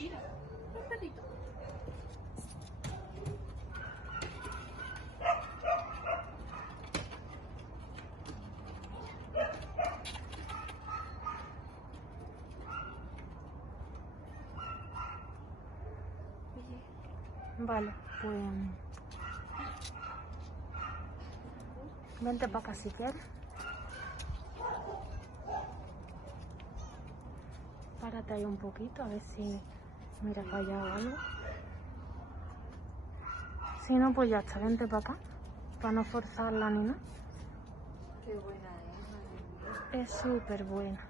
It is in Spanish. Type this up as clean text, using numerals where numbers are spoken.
Mira, un perrito. Vale, pues vente para acá si quieres. Párate ahí un poquito a ver si mira para allá o algo. Si no, pues ya está, vente para acá, para no forzarla ni nada. Qué buena es. Es súper buena.